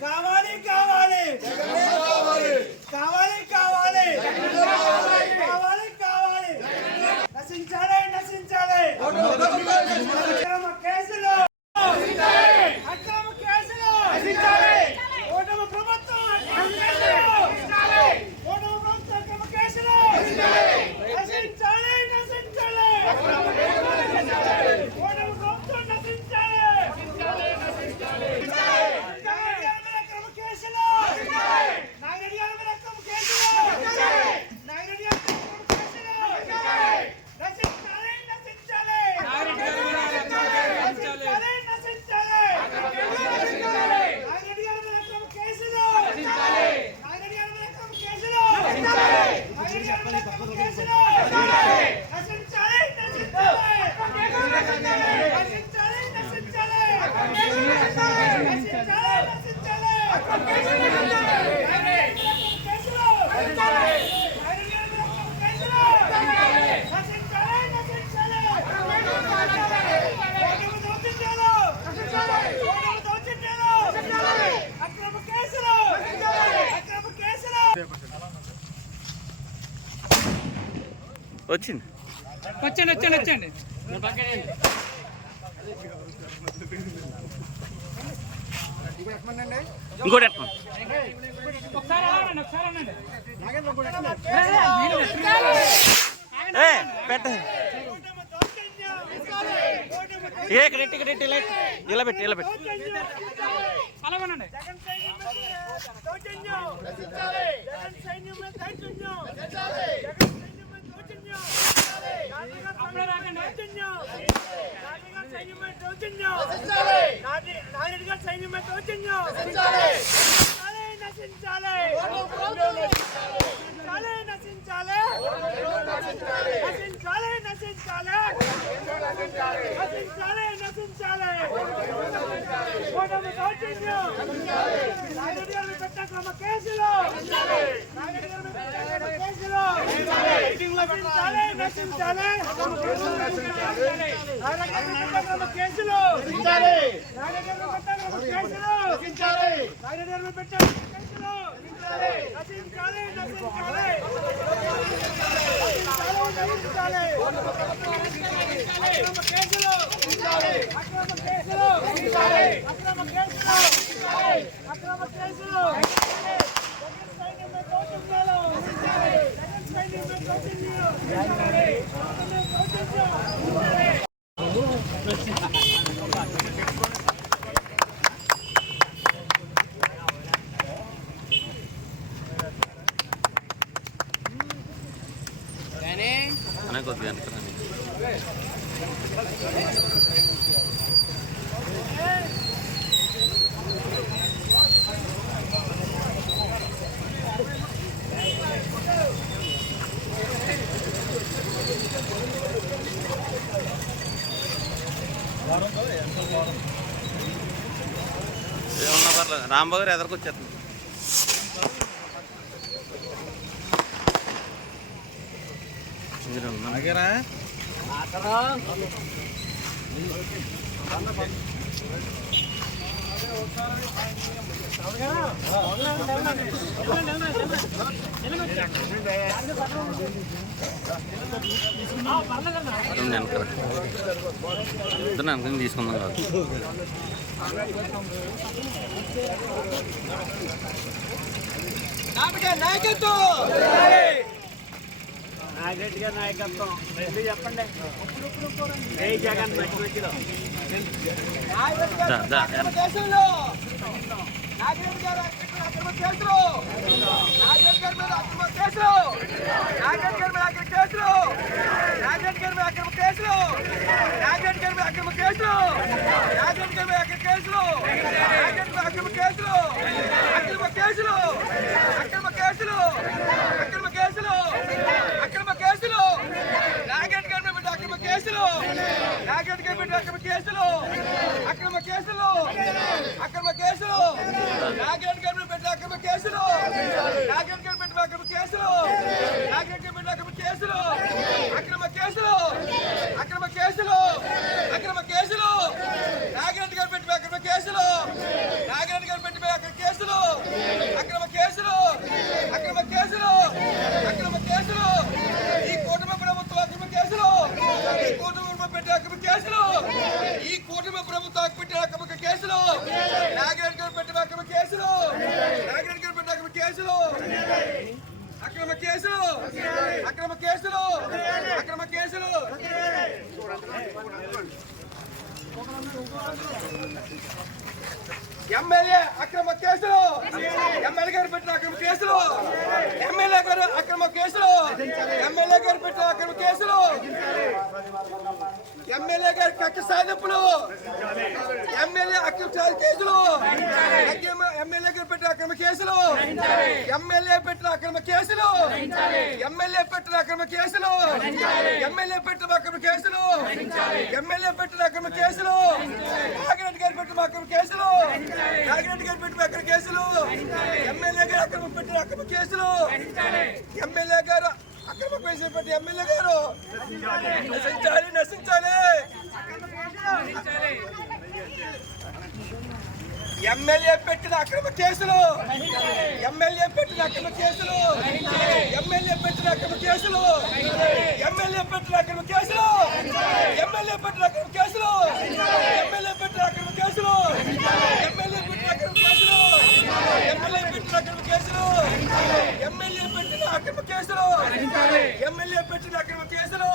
కావాలి కావాలి కావాలి కావాలి కావాలి కావాలి నశించాలి నశించాలి అక్రమ కేసులు అక్రమ కేసులు ఓటమి ప్రభుత్వం ఓటమి ప్రభుత్వం అక్రమ కేసులు నశించాలి నశించాలి ఓటమి ప్రభుత్వం నశించాలి వచ్చింది వచ్చండి వచ్చండి వచ్చండి ఇంకోటి పెట్ట ఇక్కడ ఇలా పెట్టి ఇలా పెట్టి అలాగేనండి కొద్దిగా ఏమన్నా పర్లేదు రాంబాబు గారు ఎదరికొచ్చేస్తుంది అలాగేనా వెనక తీసుకుందాం కాదు నాగరెడ్డి గారి నాయకత్వం చెప్పండి జై జగన్ మధ్యలో నాగరెడ్డి గారు అక్రమ కేసులు నాగరెడ్డి గారి మీద అక్రమ కేసులు నాగరెడ్డి గారి మీద అక్రమ కేసులు నాగరెడ్డి గారి మీద అక్రమ కేసులు నాగరెడ్డి గారి మీద అక్రమ కేసులు నాగరెడ్డి గారి మీద అక్రమ కేసులు నాగరెడ్డి అక్రమ కేసులు అక్రమ కేసులు అక్రమ కేసులు అక్రమ కేసులు అక్రమ కేసులు నాగరెడ్డి గారి మీద అక్రమ కేసులు నాగరెడ్డి గారి మీద అక్రమ కేసులు అక్రమ కేసులు అక్రమ కేసులు నాగరెడ్డి గారి మీద అక్రమ కేసులు నాగరెడ్డి గారి మీద అక్రమ కేసులు నాగరెడ్డి గారి మీద అక్రమ కేసులు అక్రమ కేసులు ఎమ్మెల్యే అక్రమ కేసులు, ఎమ్మెల్యే గారు పెట్టిన అక్రమ కేసులు, ఎమ్మెల్యే గారు అక్రమ కేసులు, ఎమ్మెల్యే గారు పెట్టిన అక్రమ కేసులు, ఎమ్మెల్యే గారి కక్ష సాధింపులు, ఎమ్మెల్యే అక్రమ కేసులు, ఎమ్మెల్యే గారు పెట్టిన అక్రమ కేసులు, ఎమ్మెల్యే పెట్టిన అక్రమ కేసులు, ఎమ్మెల్యే పెట్టిన అక్రమ కేసులు, ఎమ్మెల్యే పెట్టిన అక్రమ కేసులు, ఎమ్మెల్యే పెట్టిన అక్రమ కేసులు, నాగిరెడ్డి గారు పెట్టిన అక్రమ కేసులు, నాగిరెడ్డి గారు పెట్టిన అక్రమ కేసులు, ఎమ్మెల్యే గారు అక్రమ పెట్టిన అక్రమ కేసులు, ఎమ్మెల్యే గారు అక్రమ కేసులు పెట్టి ఎమ్మెల్యే గారు నశించాలి, నశించాలి. ఎమ్మెల్యే పెట్టిన అక్రమ కేసులు, ఎమ్మెల్యే పెట్టిన అక్రమ కేసులు, ఎమ్మెల్యే పెట్టిన అక్రమ కేసులు, ఎమ్మెల్యే పెట్టిన అక్రమ కేసులు, ఎమ్మెల్యే పెట్టిన అక్రమ కేసులు, ఎమ్మెల్యే పెట్టిన అక్రమ కేసులు, ఎమ్మెల్యే పెట్టిన అక్రమ కేసులు, ఎమ్మెల్యే పెట్టిన అక్రమ కేసులు, ఎమ్మెల్యే పెట్టిన అక్రమ కేసులు, ఎమ్మెల్యే పెట్టిన అక్రమ కేసులు,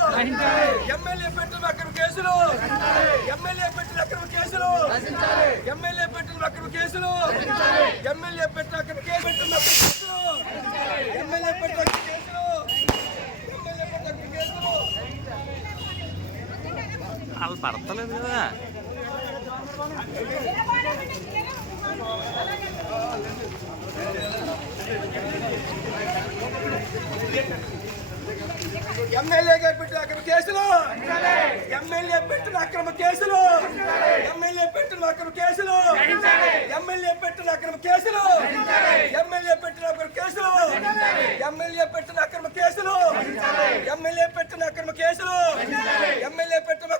ఎమ్మెల్యే పెట్టిన అక్రమ కేసులు, ఎమ్మెల్యే పెట్టిన అక్రమ కేసులు, ఎమ్మెల్యే పెట్టిన అక్రమ కేసులు, ఎమ్మెల్యే పెట్టిన అక్రమ కేసులు, ఎమ్మెల్యే పెట్టిన అక్రమ కేసులు, ఎమ్మెల్యే పెట్టిన అక్రమ కేసులు. వాళ్ళు పడతలేదు కదా. ఎమ్మెల్యే గారు పెట్టిన అక్రమ కేసులు, ఎమ్మెల్యే పెట్టిన అక్రమ కేసులు, ఎమ్మెల్యే పెట్టిన అక్రమ కేసులు, ఎమ్మెల్యే పెట్టిన అక్రమ కేసులు, ఎమ్మెల్యే పెట్టిన అక్రమ కేసులు, ఎమ్మెల్యే పెట్టిన అక్రమ కేసులు, ఎమ్మెల్యే పెట్టిన అక్రమ కేసులు, ఎమ్మెల్యే పెట్టిన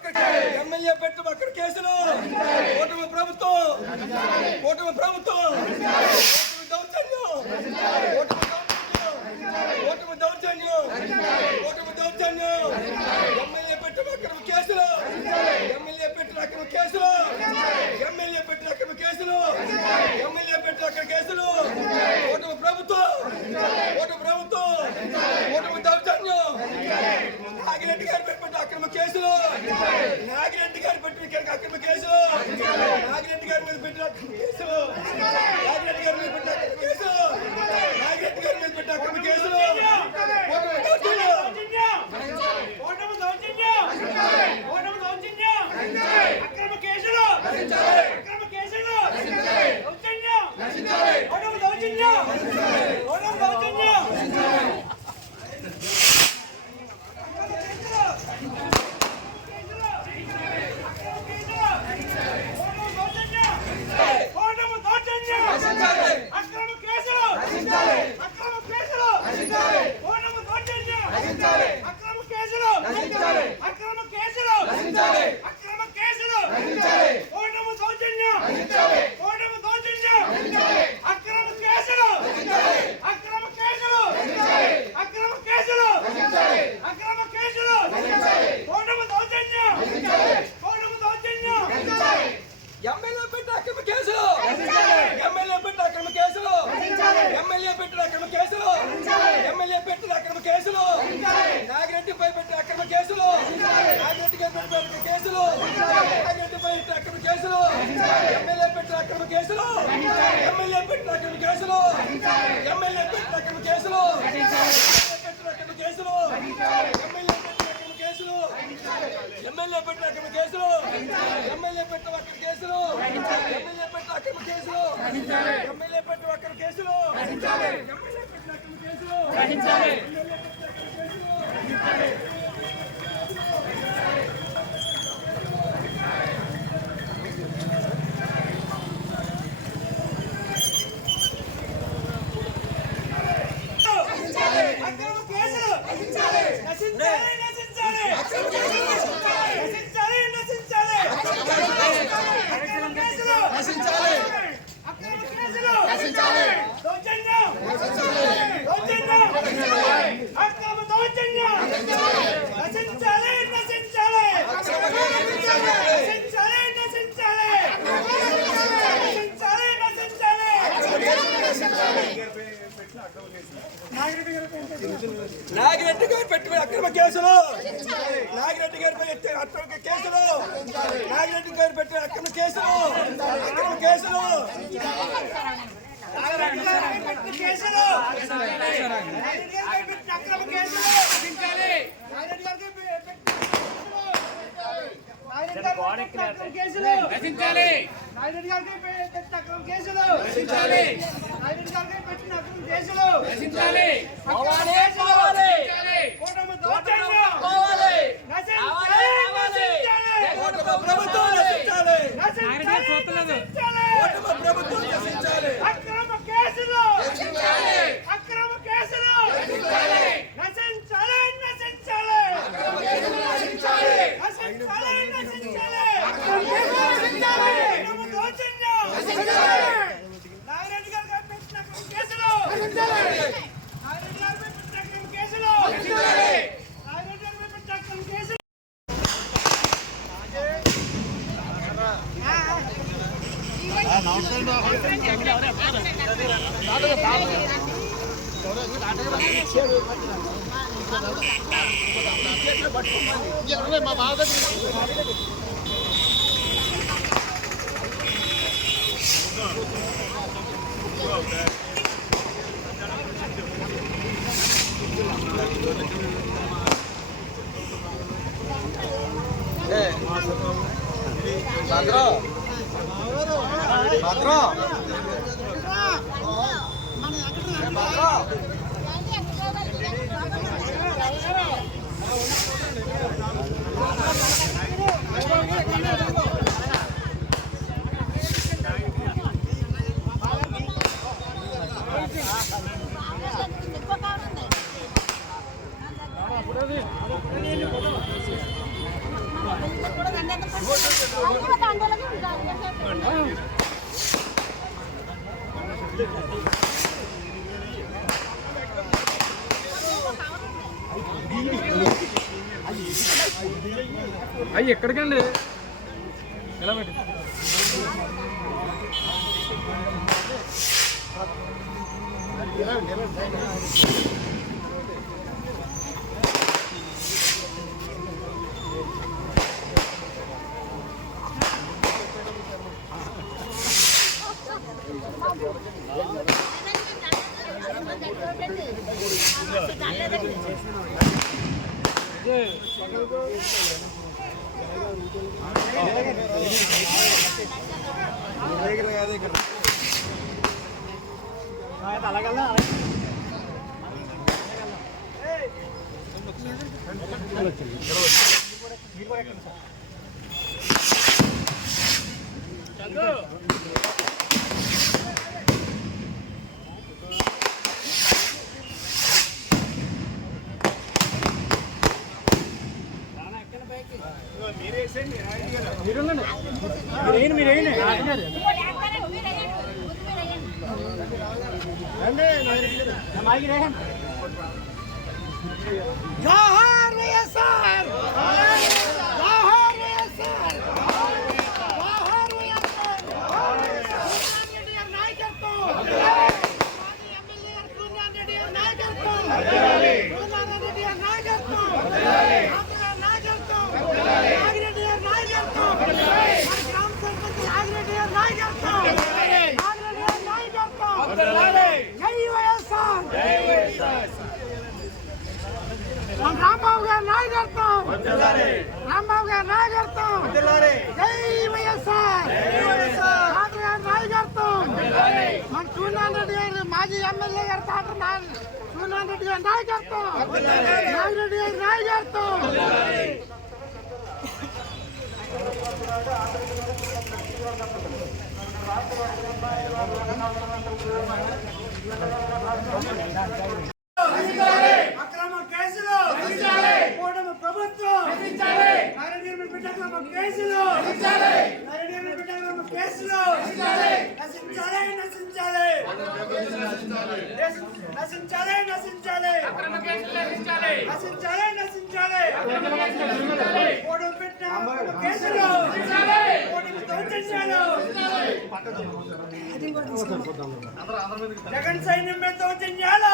ఎమ్మెల్యే పెట్టిన అక్రమ కేసులు. కూటమి ప్రభుత్వం, కూటమి ప్రభుత్వం, దౌర్జన్యం, కూటమి దౌర్జన్యం, కూటమి దౌర్జన్యం, ఎమ్మెల్యే పెట్టిన అక్రమ కేసులు, ఎమ్మెల్యే పెట్టిన అక్రమ కేసులు, ఎమ్మెల్యే పెట్టిన అక్రమ కేసులు, ఎమ్మెల్యే పెట్టిన అక్రమ కేసులు. కూటమి ప్రభుత్వం, కూటమి ప్రభుత్వం, కూటమి దౌర్జన్యం, నాగిరెడ్డి గారు పెట్టిన అక్రమ కేసులు, నాగిరెడ్డి గారు పెట్టిన అక్రమ కేసులు, నాగిరెడ్డి గారి మీద పెట్టిన అక్రమ కేసులు, నాగిరెడ్డి గారి మీద పెట్టిన అక్రమ కేసులు, నాగిరెడ్డి గారి మీద పెట్టిన అక్రమ కేసులు. ఎమ్మెల్యే పెట్టిన అక్రమ కేసులు, ఎమ్మెల్యే పెట్టిన అక్రమ కేసులు, ఎమ్మెల్యే పెట్టిన అక్రమ కేసులు, ఎమ్మెల్యే పెట్టిన అక్రమ కేసులు, నాగిరెడ్డిపై పెట్టిన అక్రమ కేసులు, నాగిరెడ్డి గారి పెట్టిన కేసులు, నాగిరెడ్డిపై పెట్టిన అక్రమ కేసులు, ఎమ్మెల్యే పెట్టిన అక్రమ కేసులు, ఎమ్మెల్యే పెట్టిన అక్రమ కేసులు, ఎమ్మెల్యే పెట్టిన అక్రమ కేసులు, పెట్టిన అక్రమ కేసులు, ఎమ్మెల్యే పెట్టిన అక్రమ కేసులు, ఎమ్మెల్యే పెట్టిన అక్రమ కేసులు, ఎమ్మెల్యే పెట్టిన అక్రమ కేసులు, ఎమ్మెల్యే పెట్టిన అక్రమ కేసులు, ఎమ్మెల్యే పెట్టిన అక్రమ కేసులు, ఎమ్మెల్యే పెట్టిన అక్రమ కేసులు. దౌర్జన్యం, దౌర్జన్యం, దౌర్జన్యం. కేసులు, నాగిరెడ్డి గారిపై ఎత్తే అక్రమ కేసులు, నాగిరెడ్డి గారు పెట్టిన అక్రమ కేసులు, అక్రమ కేసులు, నాగిరెడ్డి గారిపై పెట్టిన కేసులు, నాగిరెడ్డి గారిపై పెట్టిన అక్రమ కేసులు, నాగిరెడ్డి గారిపై కేసులు, నాగిరెడ్డి గారికి పెట్టిన అక్రమ కేసులు, నాగిరెడ్డి గారికి పెట్టిన అక్రమ కేసులు, కూటమి దౌర్జన్యం ప్రభుత్వం నశించాలి, ప్రభుత్వం నశించాలి, అక్రమ కేసులు, అక్రమ కేసులు నశించాలి, నశించాలి, నశించాలి, నాగిరెడ్డి గారు పెట్టిన కేసులు, నాగిరెడ్డి గారు పెట్టిన కేసులు, నాగిరెడ్డి గారు పెట్టిన కేసులు. మా బాధ అయ్యి ఎక్కడికండి ఎలా పెట్టి జోహార్ వైఎస్ఆర్, జోహార్ వైఎస్ఆర్, జోహార్ వైఎస్ఆర్, రెడ్డి గారి నాయకత్వం, మాజీ ఎమ్మెల్యే సూర్యాన్ రెడ్డి గారి నాయకత్వం, సూర్యాన్ రెడ్డి గారి నాయకత్వం, నాయకత్వం, నాగిరెడ్డి గారి నాయకత్వం, గ్రామ సర్పంచ్ నాగిరెడ్డి గారి నాయకత్వం, నాగిరెడ్డి గారి నాయకత్వం, జై వైఎస్ఆర్, జై వైఎస్ఆర్, రాంబాబు గారి నాయకత్వం, రాంబాబు గారి నాయకత్వం, జై వైఎస్ఆర్, డాక్టర్ గారి నాయకత్వం, మన సూర్యాన్ రెడ్డి గారి మాజీ ఎమ్మెల్యే గారి డాక్టర్ సూర్యాన్ రెడ్డి గారి నాయకత్వం, నాగిరెడ్డి గారి నాయకత్వం. అక్రమ కేసులు, కూటమి ప్రభుత్వం, నారాయణ బిడ్డ అక్రమ కేసులు, నారాయణ బిడ్డ అక్రమ కేసులు నశించాలి, నశించాలి, నశించాలి, నశించాలి, నశించాలి, నశించాలి, కూటమి పెట్టిన కేసులు, కూటమి దౌర్జన్యాలు, జగన్ సైన్యం మీద దౌర్జన్యాలు,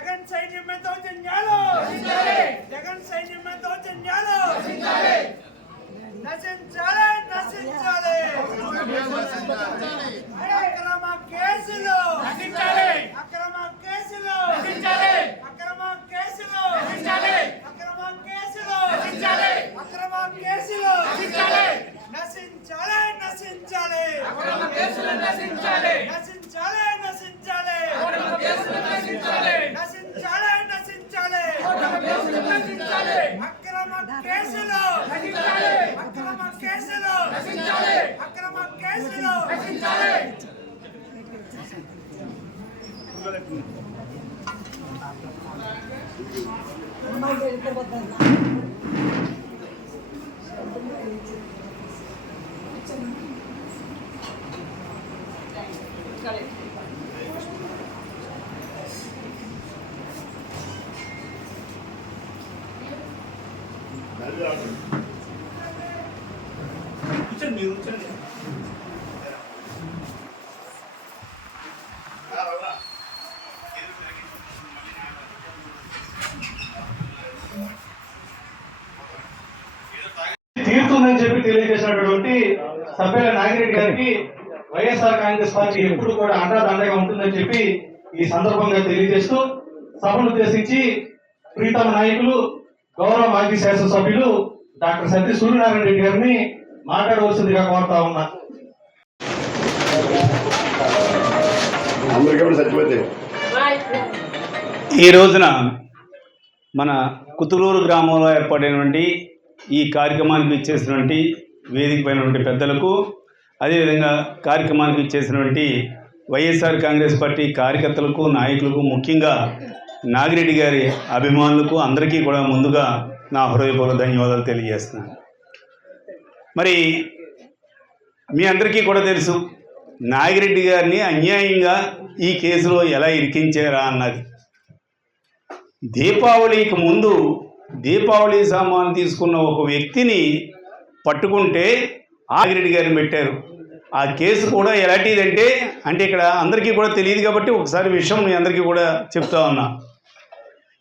జగన్ సైన్యం में దౌర్జన్యాలు జగన్ సైన్యం में దౌర్జన్యాలు నశించాలి నశించాలి అక్రమ కేసులు నశించాలి అక్రమ కేసులు నశించాలి అక్రమ కేసులు నశించాలి అక్రమ కేసులు నశించాలి అక్రమ కేసులు నశించాలి నశించాలి నశించాలి అక్రమ కేసులు నశించాలి నశించాలి నశించాలి అక్రమ కేసులు నశించాలి నశించాలి నశించాలి అక్రమ కేసులు నశించాలి అక్రమ కేసులు నశించాలి అక్రమ కేసులు నశించాలి అక్రమ కేసులు నశించాలి తీరుతుందని చెప్పి తెలియజేసినటువంటి సభ్యుల నాగిరెడ్డి గారికి వైఎస్ఆర్ కాంగ్రెస్ పార్టీ ఎప్పుడు కూడా అండగా ఉంటుందని చెప్పి ఈ సందర్భంగా తెలియజేస్తూ సభను ఉద్దేశించి ప్రీతమ నాయకులు గౌరవ మాజీ శాసనసభ్యులు డాక్టర్ సత్య సూర్యనారాయణ రెడ్డి గారిని మాట్లాడవలసిందిగా కోరుతా ఉన్నా. ఈ రోజున మన కుతులూరు గ్రామంలో ఏర్పడినటువంటి ఈ కార్యక్రమానికి ఇచ్చేసినటువంటి వేదిక పైనటువంటి పెద్దలకు, అదేవిధంగా కార్యక్రమానికి ఇచ్చేసినటువంటి వైఎస్ఆర్ కాంగ్రెస్ పార్టీ కార్యకర్తలకు, నాయకులకు, ముఖ్యంగా నాగిరెడ్డి గారి అభిమానులకు అందరికీ కూడా ముందుగా నా హృదయపూర్వక ధన్యవాదాలు తెలియజేస్తున్నాను. మరి మీ అందరికీ కూడా తెలుసు నాగిరెడ్డి గారిని అన్యాయంగా ఈ కేసులో ఎలా ఇరికించారా అన్నది. దీపావళికి ముందు దీపావళి సామాను తీసుకున్న ఒక వ్యక్తిని పట్టుకుంటే నాగిరెడ్డి గారిని పెట్టారు. ఆ కేసు కూడా ఎలాంటిదంటే ఇక్కడ అందరికీ కూడా తెలియదు కాబట్టి ఒకసారి విషయం మీ అందరికీ కూడా చెప్తా ఉన్నా.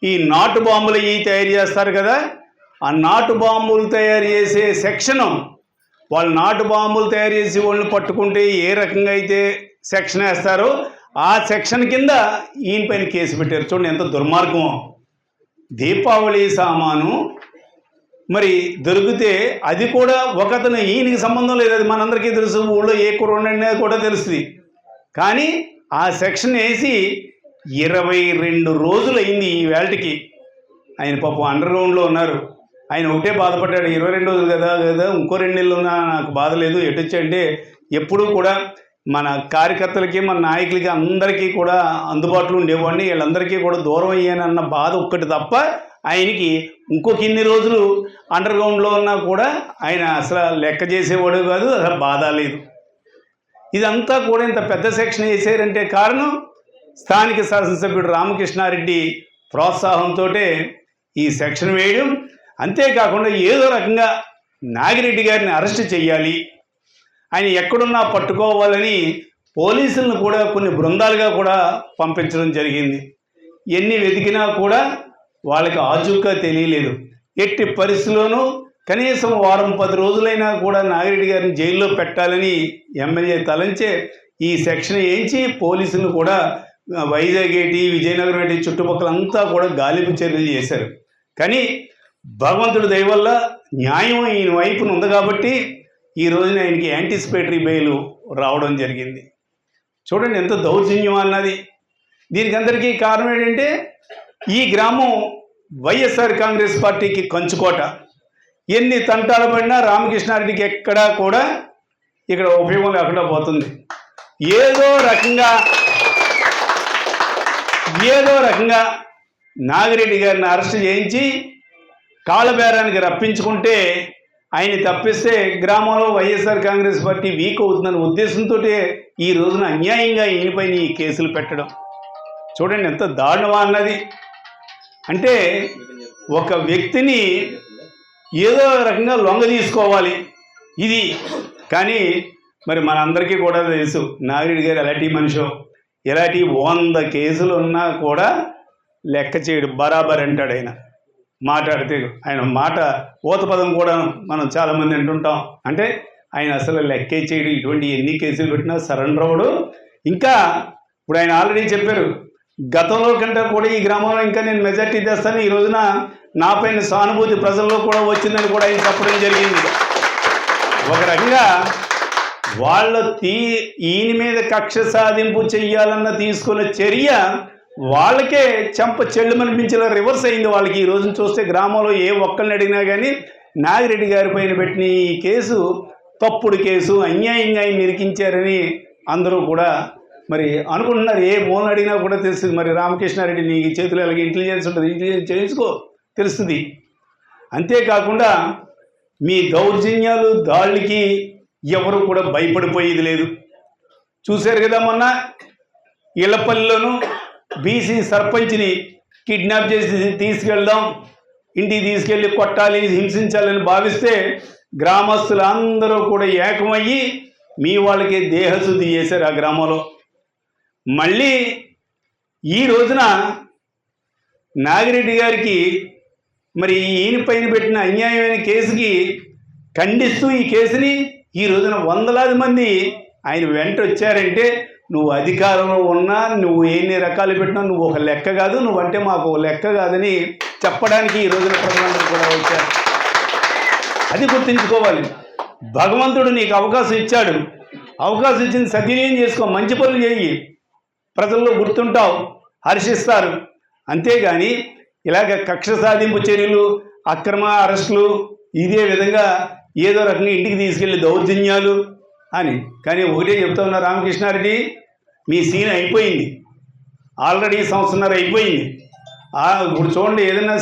ఈ నాటు బాంబులు ఇవి తయారు చేస్తారు కదా, ఆ నాటు బాంబులు తయారు చేసే సెక్షను, వాళ్ళు నాటు బాంబులు తయారు చేసి వాళ్ళని పట్టుకుంటే ఏ రకంగా అయితే సెక్షన్ వేస్తారో ఆ సెక్షన్ కింద ఈయన పైన కేసు పెట్టారు. చూడండి ఎంత దుర్మార్గమో. దీపావళి సామాను మరి దొరికితే అది కూడా ఒకతను ఈయనకి సంబంధం లేదు, అది మనందరికీ తెలుసు, ఊళ్ళో ఏ కుర్రోడనే కూడా తెలుస్తుంది. కానీ ఆ సెక్షన్ వేసి 22 రోజులు అయింది ఈ వేళకి. ఆయన పాపం అండర్ గ్రౌండ్లో ఉన్నారు. ఆయన ఒకటే బాధపడ్డాడు, 22 రోజులు కదా ఇంకో 2 నెలలు ఉన్నా నాకు బాధ లేదు. ఎటొచ్చంటే ఎప్పుడూ కూడా మన కార్యకర్తలకి, మన నాయకులకి అందరికీ కూడా అందుబాటులో ఉండేవాడిని, వీళ్ళందరికీ కూడా దూరం అయ్యానన్న బాధ ఒక్కటి తప్ప ఆయనకి ఇంకొక ఇన్ని రోజులు అండర్ గ్రౌండ్లో ఉన్నా కూడా ఆయన అసలు లెక్క చేసేవాడు కాదు, అసలు బాధ లేదు. ఇదంతా కూడా ఇంత పెద్ద సెక్షన్ వేసారంటే కారణం స్థానిక శాసనసభ్యుడు రామకృష్ణారెడ్డి ప్రోత్సాహంతో ఈ సెక్షన్ వేయడం. అంతేకాకుండా ఏదో రకంగా నాగిరెడ్డి గారిని అరెస్ట్ చేయాలి, ఆయన ఎక్కడున్నా పట్టుకోవాలని పోలీసులను కూడా కొన్ని బృందాలుగా కూడా పంపించడం జరిగింది. ఎన్ని వెతికినా కూడా వాళ్ళకి ఆచూకా తెలియలేదు. ఎట్టి పరిస్థితుల్లోనూ కనీసం వారం 10 రోజులైనా కూడా నాగిరెడ్డి గారిని జైల్లో పెట్టాలని ఎమ్మెల్యే తలంచే ఈ సెక్షన్ వేయించి పోలీసులను కూడా వైజాగ్ ఏటి, విజయనగరం ఏటి చుట్టుపక్కలంతా కూడా గాలింపు చర్యలు చేశారు. కానీ భగవంతుడి దయ వల్ల న్యాయం ఈయన వైపున ఉంది కాబట్టి ఈ రోజున ఆయనకి యాంటిసిపేటరీ బెయిల్ రావడం జరిగింది. చూడండి ఎంత దౌర్జన్యం అన్నది. దీనికి అందరికీ కారణం ఏంటంటే ఈ గ్రామం వైఎస్ఆర్ కాంగ్రెస్ పార్టీకి కంచుకోట. ఎన్ని తంటాలు పడినా రామకృష్ణారెడ్డికి ఎక్కడా కూడా ఇక్కడ ఉపయోగం లేకుండా పోతుంది. ఏదో రకంగా నాగిరెడ్డి గారిని అరెస్ట్ చేయించి కాళ్ళబేరానికి రప్పించుకుంటే ఆయన తప్పిస్తే గ్రామంలో వైఎస్ఆర్ కాంగ్రెస్ పార్టీ వీక్ అవుతుందనే ఉద్దేశంతో ఈ రోజున అన్యాయంగా ఈయనపైన ఈ కేసులు పెట్టడం. చూడండి ఎంత దారుణమా అన్నది. అంటే ఒక వ్యక్తిని ఏదో రకంగా లొంగ తీసుకోవాలి ఇది. కానీ మరి మనందరికీ కూడా తెలుసు నాగిరెడ్డి గారు ఎలాంటి మనిషో, ఎలాంటి 100 కేసులు ఉన్నా కూడా లెక్క చేయడు, బరాబర్ అంటాడు ఆయన మాట్లాడితే. ఆయన మాట ఊత పదం కూడా మనం చాలామంది అంటుంటాం. అంటే ఆయన అసలు లెక్కే చేయడు. ఇటువంటి ఎన్ని కేసులు పెట్టినా సరెండర్ అవ్వడు. ఇంకా ఇప్పుడు ఆయన ఆల్రెడీ చెప్పారు, గతంలో కంటే కూడా ఈ గ్రామంలో ఇంకా నేను మెజార్టీ తెస్తాను, ఈ రోజున నా పైన సానుభూతి ప్రజల్లో కూడా వచ్చిందని కూడా ఆయన చెప్పడం జరిగింది. ఒక రకంగా ఈయన మీద కక్ష సాధింపు చెయ్యాలన్న తీసుకున్న చర్య వాళ్ళకే చెంప చెల్లుమనిపించేలా రివర్స్ అయింది వాళ్ళకి. ఈ రోజున చూస్తే గ్రామంలో ఏ ఒక్కరిని అడిగినా కానీ నాగిరెడ్డి గారి పైన పెట్టిన ఈ కేసు తప్పుడు కేసు, అన్యాయంగా ఆయన నిరికించారని అందరూ కూడా మరి అనుకుంటున్నారు. ఏ మూలన అడిగినా కూడా తెలుస్తుంది. మరి రామకృష్ణారెడ్డి నీ చేతిలో ఎలాగ ఇంటెలిజెన్స్ ఉంటుంది, ఇంటెలిజెన్స్ చేయించుకో, తెలుస్తుంది. అంతేకాకుండా మీ దౌర్జన్యాలు దాళ్ళకి ఎవరు కూడా భయపడిపోయేది లేదు. చూశారు కదా మొన్న ఇళ్లపల్లిలోనూ బీసీ సర్పంచ్ని కిడ్నాప్ చేసి తీసుకెళ్దాం, ఇంటికి తీసుకెళ్ళి కొట్టాలి, హింసించాలని భావిస్తే గ్రామస్తులందరూ కూడా ఏకమయ్యి మీ వాళ్ళకి దేహశుద్ధి చేశారు ఆ గ్రామంలో. మళ్ళీ ఈ రోజున నాగిరెడ్డి గారికి మరి ఈయన పైన పెట్టిన అన్యాయమైన కేసుకి ఖండిస్తూ ఈ కేసుని ఈ రోజున వందలాది మంది ఆయన వెంట వచ్చారంటే నువ్వు అధికారంలో ఉన్నా, నువ్వు ఎన్ని రకాలు పెట్టినా నువ్వు ఒక లెక్క కాదు, నువ్వంటే మాకు ఒక లెక్క కాదని చెప్పడానికి ఈ రోజున ప్రజలందరూ కూడా వచ్చారు. అది గుర్తుంచుకోవాలి. భగవంతుడు నీకు అవకాశం ఇచ్చాడు, అవకాశం ఇచ్చింది సద్వినియోగం చేసుకో, మంచి పనులు చేయి, ప్రజల్లో గుర్తుంటావు, హర్షిస్తారు. అంతేగాని ఇలాగ కక్ష సాధింపు చర్యలు, అక్రమ అరెస్టులు, ఇదే విధంగా ఏదో రకంగా ఇంటికి తీసుకెళ్ళి దౌర్జన్యాలు అని. కానీ ఒకటే చెప్తా ఉన్నా రామకృష్ణారెడ్డి, మీ సీన్ అయిపోయింది, ఆల్రెడీ సంవత్సరన్నర అయిపోయింది. ఇప్పుడు చూడండి, ఏదైనా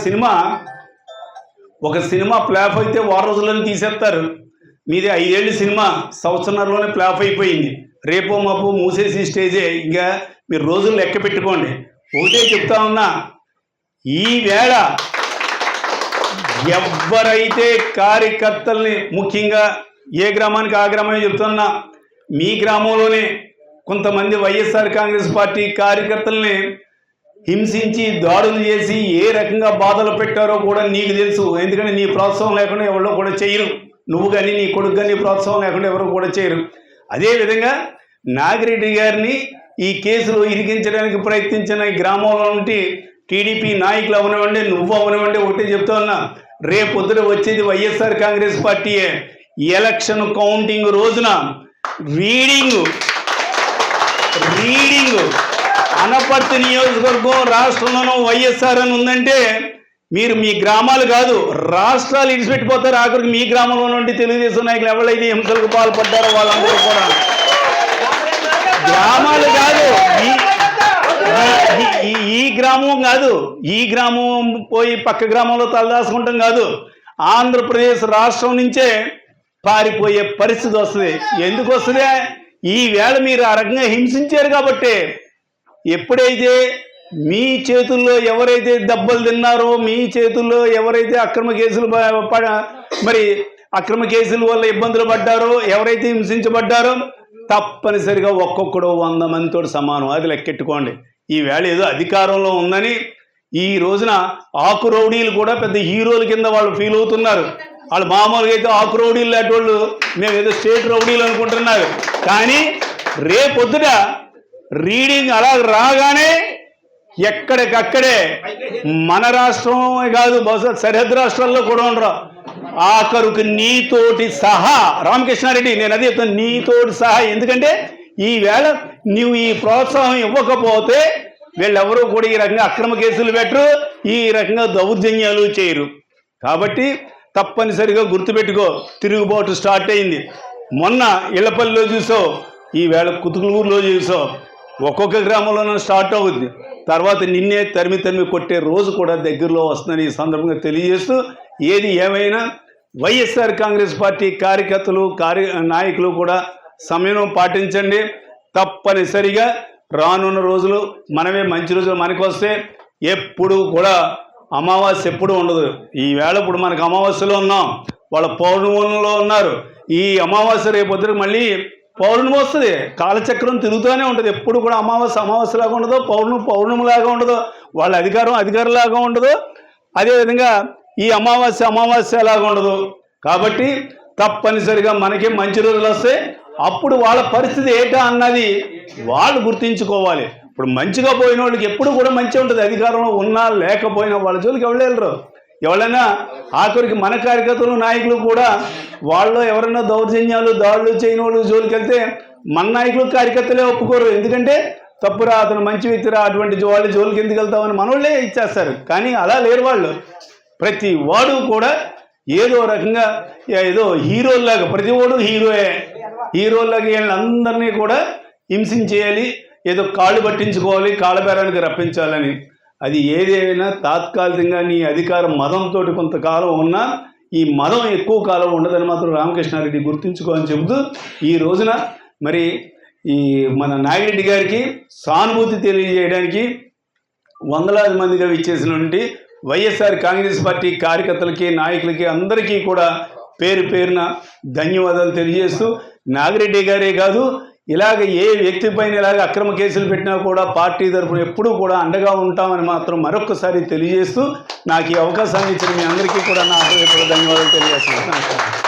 ఒక సినిమా ఫ్లాప్ అయితే వారం రోజుల్లోనే తీసేస్తారు. మీది 5 ఏళ్ళ సినిమా సంవత్సరన్నరలోనే ఫ్లాప్ అయిపోయింది. రేపో మాపు మూసేసి స్టేజే. ఇంకా మీరు రోజులు లెక్క పెట్టుకోండి. ఒకటే చెప్తా ఉన్నా, ఈవేళ ఎవరైతే కార్యకర్తల్ని, ముఖ్యంగా ఏ గ్రామానికి ఆ గ్రామమే చెప్తున్నా, మీ గ్రామంలోనే కొంతమంది వైఎస్ఆర్ కాంగ్రెస్ పార్టీ కార్యకర్తల్ని హింసించి దాడులు చేసి ఏ రకంగా బాధలు పెట్టారో కూడా నీకు తెలుసు. ఎందుకంటే నీ ప్రోత్సాహం లేకుండా ఎవరో కూడా చేయరు. నువ్వు కానీ నీ కొడుకు కానీ ప్రోత్సాహం లేకుండా ఎవరు కూడా చేయరు. అదేవిధంగా నాగిరెడ్డి గారిని ఈ కేసులో ఇరికించడానికి ప్రయత్నించిన ఈ గ్రామంలో నుండి టీడీపీ నాయకులు అవనివ్వండి, నువ్వు అవనివ్వండి, ఒకటే చెప్తా ఉన్నా, రేపొద్దున వచ్చేది వైఎస్ఆర్ కాంగ్రెస్ పార్టీయే. ఎలక్షన్ కౌంటింగ్ రోజున రీడింగ్ అనపర్తి నియోజకవర్గం రాష్ట్రంలోనూ వైఎస్ఆర్ అని ఉందంటే మీరు మీ గ్రామాలు కాదు రాష్ట్రాలు ఇడిచిపెట్టిపోతారు. ఆఖరికి మీ గ్రామంలో నుండి తెలుగుదేశం నాయకులు ఎవరైతే హింసలకు పాల్పడ్డారో వాళ్ళందరూ కూడా గ్రామాలు కాదు, ఈ గ్రామం కాదు, ఈ గ్రామం పోయి పక్క గ్రామంలో తలదాచుకుంటాం కాదు, ఆంధ్రప్రదేశ్ రాష్ట్రం నుంచే పారిపోయే పరిస్థితి వస్తుంది. ఎందుకు వస్తుంది? ఈవేళ మీరు ఆ రకంగా హింసించారు కాబట్టి. ఎప్పుడైతే మీ చేతుల్లో ఎవరైతే దెబ్బలు తిన్నారో, మీ చేతుల్లో ఎవరైతే అక్రమ కేసుల వల్ల ఇబ్బందులు పడ్డారో, ఎవరైతే హింసించబడ్డారో తప్పనిసరిగా ఒక్కొక్కడు 100 మందితో సమానం. అది లెక్కెట్టుకోండి. ఈవేళ ఏదో అధికారంలో ఉందని ఈ రోజున ఆకు రౌడీలు కూడా పెద్ద హీరోల కింద వాళ్ళు ఫీల్ అవుతున్నారు. వాళ్ళు మామూలుగా అయితే ఆకు రౌడీలు లాంటి వాళ్ళు మేము ఏదో స్టేట్ రౌడీలు అనుకుంటున్నారు. కానీ రేపొద్దున రీడింగ్ అలా రాగానే ఎక్కడికక్కడే మన రాష్ట్రమే కాదు, బహుశా సరిహద్దు రాష్ట్రాల్లో కూడా ఉండరు. ఆఖరుకు నీతోటి సహా రామకృష్ణారెడ్డి, నేను అదే చెప్తాను, నీతోటి సహా. ఎందుకంటే ఈవేళ నువ్వు ఈ ప్రోత్సాహం ఇవ్వకపోతే వీళ్ళెవరూ కూడా ఈ రకంగా అక్రమ కేసులు పెట్టరు, ఈ రకంగా దౌర్జన్యాలు చేయరు. కాబట్టి తప్పనిసరిగా గుర్తుపెట్టుకో, తిరుగుబాటు స్టార్ట్ అయింది. మొన్న ఇళ్లపల్లిలో చూసావు, ఈవేళ కుతుకులూరులో చూసావు. ఒక్కొక్క గ్రామంలోనూ స్టార్ట్ అవుద్ది. తర్వాత నిన్నే తరిమి కొట్టే రోజు కూడా దగ్గరలో వస్తుందని ఈ సందర్భంగా తెలియజేస్తూ, ఏది ఏమైనా వైఎస్ఆర్ కాంగ్రెస్ పార్టీ కార్యకర్తలు నాయకులు కూడా సమయం పాటించండి. తప్పనిసరిగా రానున్న రోజులు మనమే మంచి రోజులు మనకు వస్తే ఎప్పుడు కూడా అమావాస్య ఎప్పుడు ఉండదు. ఈవేళ ఇప్పుడు మనకు అమావాస్యలో ఉన్నాం, వాళ్ళ పౌర్ణమిలో ఉన్నారు. ఈ అమావాస్య రేపొద్దుకు మళ్ళీ పౌర్ణమి వస్తుంది, కాలచక్రం తిరుగుతూనే ఉంటుంది. ఎప్పుడు కూడా అమావాస్యలాగా ఉండదు, పౌర్ణమిలాగా ఉండదు, వాళ్ళ అధికారంలాగా ఉండదు, అదేవిధంగా ఈ అమావాస్యలాగా ఉండదు. కాబట్టి తప్పనిసరిగా మనకి మంచి రోజులు వస్తాయి. అప్పుడు వాళ్ళ పరిస్థితి ఏంటా అన్నది వాళ్ళు గుర్తించుకోవాలి. ఇప్పుడు మంచిగా పోయిన వాళ్ళకి ఎప్పుడు కూడా మంచి ఉంటుంది, అధికారంలో ఉన్నా లేకపోయినా వాళ్ళ జోలికి ఎవరు ఎవరైనా ఆఖరికి మన కార్యకర్తలు నాయకులు కూడా వాళ్ళు ఎవరైనా దౌర్జన్యాలు దాడులు చేయని వాళ్ళు జోలికి వెళ్తే మన నాయకులు కార్యకర్తలే ఒప్పుకోరు. ఎందుకంటే తప్పురా, అతను మంచి వ్యక్తిరా, అటువంటి వాళ్ళ జోలికి ఎందుకు వెళ్తామని మనోళ్ళే ఇచ్చేస్తారు. కానీ అలా లేరు వాళ్ళు. ప్రతి వాడు కూడా ఏదో రకంగా ఏదో హీరోల్లాగా, ప్రతి వాడు హీరోల్లాగా వీళ్ళందరినీ కూడా హింసించేయాలి, ఏదో కాళ్ళు పట్టించుకోవాలి, కాళ్ళబేరానికి రప్పించాలని. అది ఏదేమైనా తాత్కాలికంగా నీ అధికారం మదంతో కొంతకాలం ఉన్నా ఈ మదం ఎక్కువ కాలం ఉండదని మాత్రం రామకృష్ణారెడ్డి గుర్తుంచుకోవాలని చెబుతూ ఈ రోజున మరి ఈ మన నాగిరెడ్డి గారికి సానుభూతి తెలియజేయడానికి వందలాది మందిగా విచ్చేసినటువంటి వైఎస్ఆర్ కాంగ్రెస్ పార్టీ కార్యకర్తలకి, నాయకులకి అందరికీ కూడా పేరున ధన్యవాదాలు తెలియజేస్తూ, నాగిరెడ్డి గారే కాదు ఇలాగ ఏ వ్యక్తి పైన ఇలాగ అక్రమ కేసులు పెట్టినా కూడా పార్టీ తరఫున ఎప్పుడూ కూడా అండగా ఉంటామని మాత్రం మరొక్కసారి తెలియజేస్తూ నాకు ఈ అవకాశాన్ని ఇచ్చిన మీ అందరికీ కూడా నా హృదయపూర్వక ధన్యవాదాలు తెలియజేస్తున్నాను.